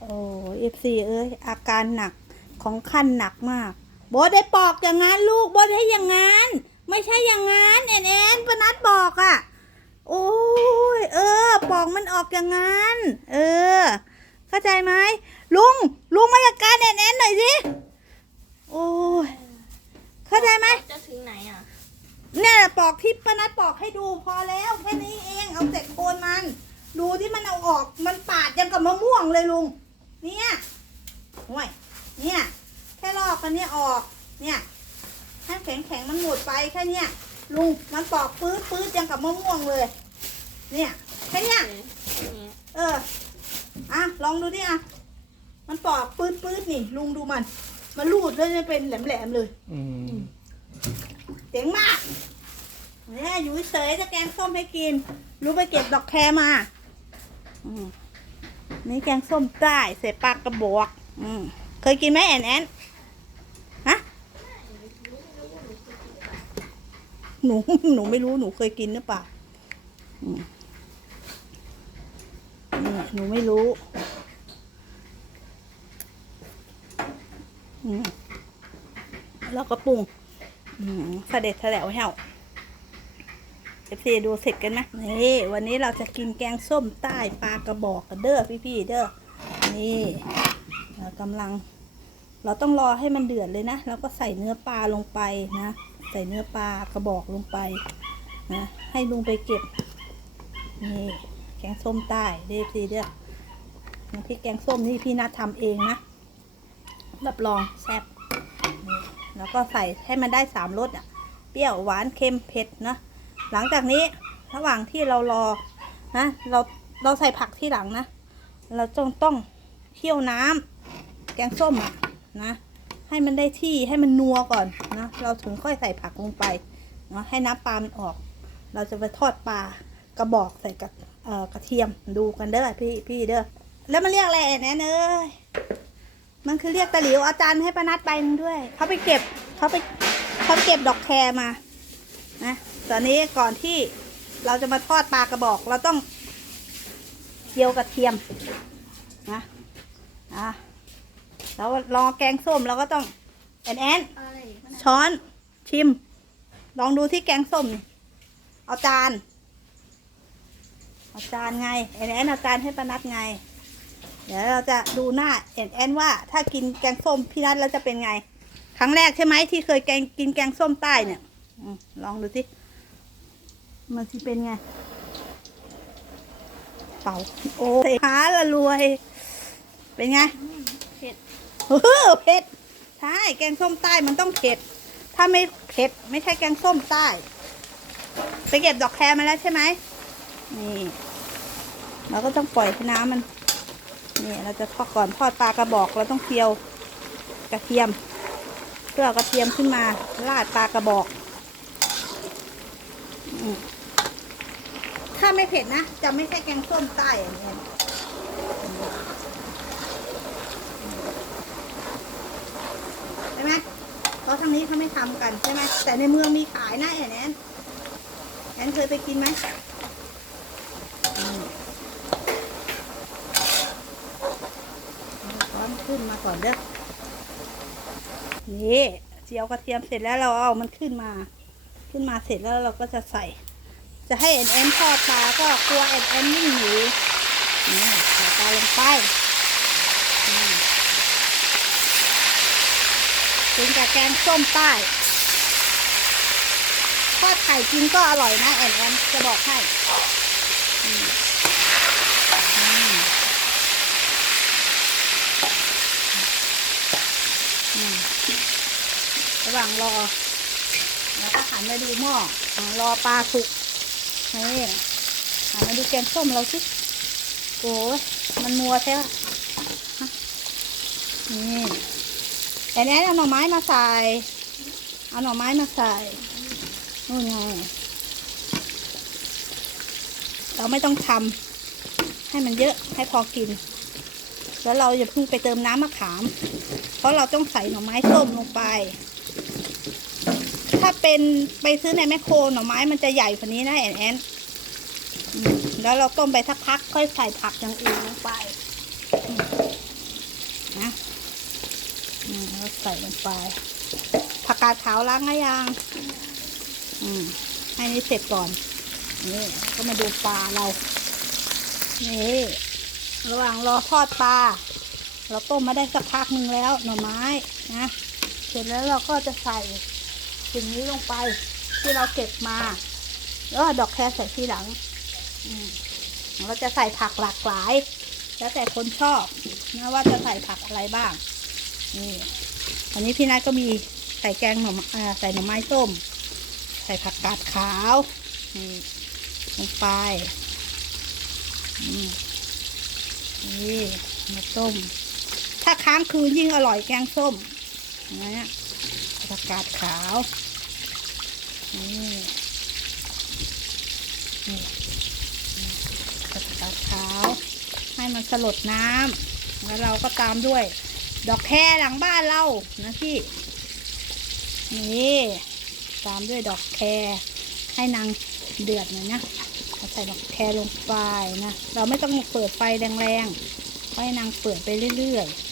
โอ้เอฟซีเอ้ยอาการหนักของขั้นหนักมากโบทได้ปอกอย่างงั้นลูกโบทให้อย่างงั้น ไม่ใช่อย่างงั้นแอนแอนปนัดบอกอะ่ะ โอ้ยเออ ปอกมันออกอย่างงั้น เออ เข้าใจไหมลุงลุงมาจัดการแอนแอนหน่อยสิโอ้ยเข้าใจไหมจะถึงไหนอะเนี่ยแหละปอกที่ป้านัดปอกให้ดูพอแล้วแค่นี้เองเอาแต่โคนมัน ดูที่มันเอาออกมันปาดยังกับมะม่วงเลยลุง เนี่ยห่วยเนี่ยแค่ลอกกันเนี่ยออก เนี่ยให้แข็งแข็งๆมันหมดไปแค่เนี้ยลุงมันปอกปื๊ดปื๊ดยังกับมะม่วงเลย เนี่ยแค่เนี้ยนี่เอออะลองดูดิอะมันปอกปื๊ดปื๊ดนี่ ลุงดูมัน มันรูดเลยเป็นแหลมๆเลยอืมเจ๋งมากเนี่ยอยู่เฉยๆจะแกงส้มให้กิน รู้ไปเก็บดอกแครมา อืม นี่แกงส้มใต้ใส่ปลากระบอก อืมเคยกินไหมแอนแอนฮะหนูหนูไม่รู้หนูเคยกินหรือเปล่าอืมหนูไม่รู้แล้วก็ปรุงอืมเสด็จแถลวแหว เอฟซีดูเสร็จกันไหมนี่วันนี้เราจะกินแกงส้มใต้ปลากระบอกกันเด้อพี่ๆเด้อนี่เรากำลัง เราต้องรอให้มันเดือดเลยนะแล้วก็ใส่เนื้อปลาลงไปนะ ใส่เนื้อปลากระบอกลงไปนะให้ลุงไปเก็บนี่แกงส้มใต้เด้อพี่เด้อน้ำพริกแกงส้มนี่พี่นัดทำเองนะรับรองแซ่บแล้วก็ใส่ให้มันได้สามรสอะ เปรี้ยวหวานเค็มเผ็ดนะ หลังจากนี้ระหว่างที่เรารอนะเราเราใส่ผักที่หลังนะ เราต้องต้องเคี่ยวน้ำแกงส้มอะนะให้มันได้ที่ให้มันนัวก่อนนะเราถึงค่อยใส่ผักลงไปเนาะให้น้ำปลามันออก เราจะไปทอดปลากระบอกใส่กับเอ่อกระเทียมดูกันเด้อพี่พี่เด้อแล้วมันเรียกอะไรแน่เอ้ยมันคือเรียกตะหลิวอาจารย์ให้ปานัดไปนึงด้วยเขาไปเก็บเขาไปเขาไปเก็บดอกแครมา นะตอนนี้ก่อนที่เราจะมาทอดปลากระบอก เราต้องเจียวกระเทียมนะอะแล้วรอแกงส้มเราก็ต้องแอนแอนช้อนชิม ลองดูที่แกงส้มนี่เอาจานเอาจานไงแอนแอนเอาจานให้ปานัดไง เดี๋ยวเราจะดูหน้าแอนแอนว่าถ้ากินแกงส้มพี่นัทแล้วจะเป็นไง ครั้งแรกใช่ไหมที่เคยแกงกินแกงส้มใต้เนี่ย ลองดูสิ มันจะเป็นไง เป่า โอ้ยหาละรวย เป็นไง เผ็ดเออเผ็ด ใช่ แกงส้มใต้มันต้องเผ็ด ถ้าไม่เผ็ด ไม่ใช่แกงส้มใต้ ไปเก็บดอกแครมาแล้วใช่ไหม นี่ เราก็ต้องปล่อยให้น้ำมัน นี่เราจะทอดก่อนทอดปลากระบอกเราต้องเคี่ยวกระเทียมเพื่อเอากระเทียมขึ้นมาราดปลากระบอกอืม ถ้าไม่เผ็ดนะ จะไม่ใช่แกงส้มใต้อันนี้ใช่ไหมเพราะทางนี้เขาไม่ทำกันใช่ไหมแต่ในเมืองมีขายนะแอนแอนแอนเคยไปกินไหมอืมช้อนขึ้นมาก่อนเด้อนี่เจียวกระเทียมเสร็จแล้วเราเอามันขึ้นมา ขึ้นมาเสร็จแล้วเราก็จะใส่ จะให้แอนแอนทอดปลาก็กลัวแอนแอนวิ่งหนีนี่ใส่ปลาลงไปอืมเป็นกับแกงส้มใต้ทอดไข่กินก็อร่อยนะแอนแอนจะบอกให้ระหว่างรอ หันมาดูหม้อรอปลาสุกนี่หันมาดูแกงส้มเราสิโอ้ยมันมัวแท้วะฮะนี่แอนแอนเอาหน่อไม้มาใส่เอาหน่อไม้มาใส่นู่นไงเราไม่ต้องทำให้มันเยอะให้พอกิน แล้วเราอย่าเพิ่งไปเติมน้ำมะขาม เพราะเราต้องใส่หน่อไม้ส้มลงไป ถ้าเป็นไปซื้อในแมคโครหน่อไม้มันจะใหญ่กว่านี้นะแอนแอนแล้วเราต้มไปสักพักค่อยใส่ผักอย่างอื่นลงไปอืมใส่ลงไป ผักกาดขาวล้างให้ยังให้นี่เสร็จก่อน นี่ ก็มาดูปลาเรา นี่ ระหว่างรอทอดปลา เราต้มมาได้สักพักหนึ่งแล้วหน่อไม้นะ เสร็จแล้วเราก็จะใส่ สิ่งนี้ลงไปที่เราเก็บมาแล้วดอกแครใส่ทีหลังเราจะใส่ผักหลากหลาย แล้วแต่คนชอบนะว่าจะใส่ผักอะไรบ้าง นี่อันนี้พี่นัทก็มีใส่แกงหน่อไม้ใส่หน่อไม้ส้ม ใส่ผักกาดขาวนี่ลงไปนี่มาต้ม ถ้าค้างคืนยิ่งอร่อยแกงส้มนะเนี่ย ผักกาดขาว นี่นี่ผักกาดขาว ให้มันสลดน้ำแล้วเราก็ตามด้วย ดอกแครหลังบ้านเรานะพี่ นี่ตามด้วยดอกแครให้นางเดือดหน่อยนะเราใส่ดอกแครลงไปนะ เราไม่ต้องเปิดไฟแรงๆให้นางเปิดไปเรื่อยๆ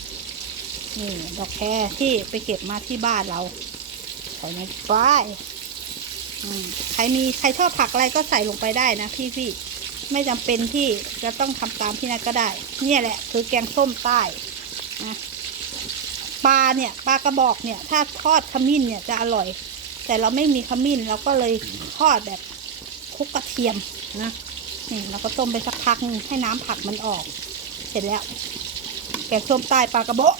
นี่ดอกแครที่ไปเก็บมาที่บ้านเราใส่ลงไปอืมใครมีใครชอบผักอะไรก็ใส่ลงไปได้นะพี่พี่ไม่จำเป็นที่จะต้องทำตามพี่นัทก็ได้ เนี่ยแหละ คือแกงส้มใต้นะปลาเนี่ยปลากระบอกเนี่ย ถ้าทอดขมิ้นเนี่ยจะอร่อย แต่เราไม่มีขมิ้นเราก็เลยทอดแบบคุกกระเทียมนะนี่เราก็ต้มไปสักพักให้น้ำผักมันออก เสร็จแล้ว แกงส้มใต้ปลากระบอก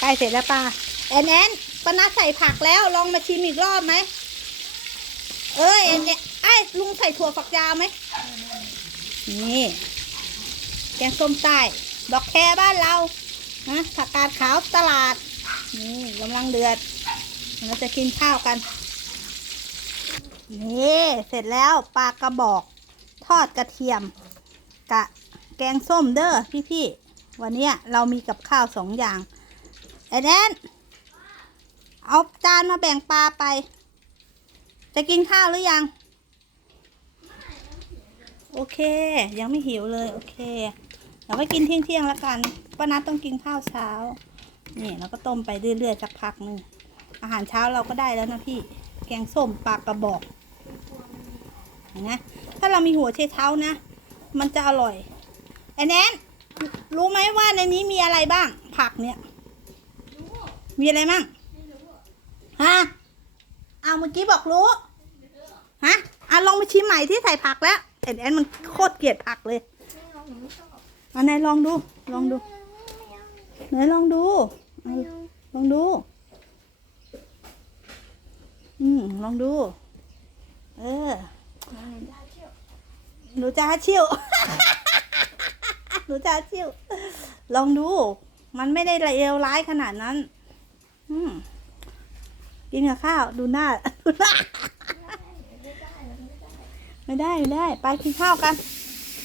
ใกล้เสร็จแล้วปลาแอนแอนปานาใส่ผักแล้วลองมาชิมอีกรอบไหมเอ้ยแอนแอนไอ้ลุงใส่ถั่วฝักยาวไหมนี่แกงส้มใต้ดอกแคบ้านเรานะผักกาดขาวตลาดนี่กำลังเดือดเราจะกินข้าวกันนี่เสร็จแล้วปลากระบอก ทอดกระเทียม กะแกงส้มเด้อพี่ๆวันนี้เรามีกับข้าวสองอย่าง แอนแอนเอาจานมาแบ่งปลาไป จะกินข้าวหรือยัง โอเค ยังไม่หิวเลย โอเค เดี๋ยวไปกินเที่ยงเที่ยงแล้วกันป้านัทต้องกินข้าวเช้า นี่เราก็ต้มไปเรื่อยๆสักพักหนึ่งอาหารเช้าเราก็ได้แล้วนะพี่ แกงส้มปลากระบอกนไหมถ้าเรามีหัวเชเท้านะ มันจะอร่อยไอ้แนนรู้ไหมว่าในนี้มีอะไรบ้าง ผักเนี่ย มีอะไรมั่งฮะเอาเมื่อกี้บอกรู้ฮะอะลองไปชิมใหม่ที่ใส่ผักแล้วไอ้แนนมันโคตรเกลียดผักเลยอันไหนลองดู ลองดูไหนลองดูลองดู อืมลองดู เออหนูจะฮัชิวหนูจะฮัชิวลองดู มันไม่ได้เลวร้ายขนาดนั้น กินกับข้าวดูหน้าดูหน้าไม่ได้ไม่ได้ไปกินข้าวกัน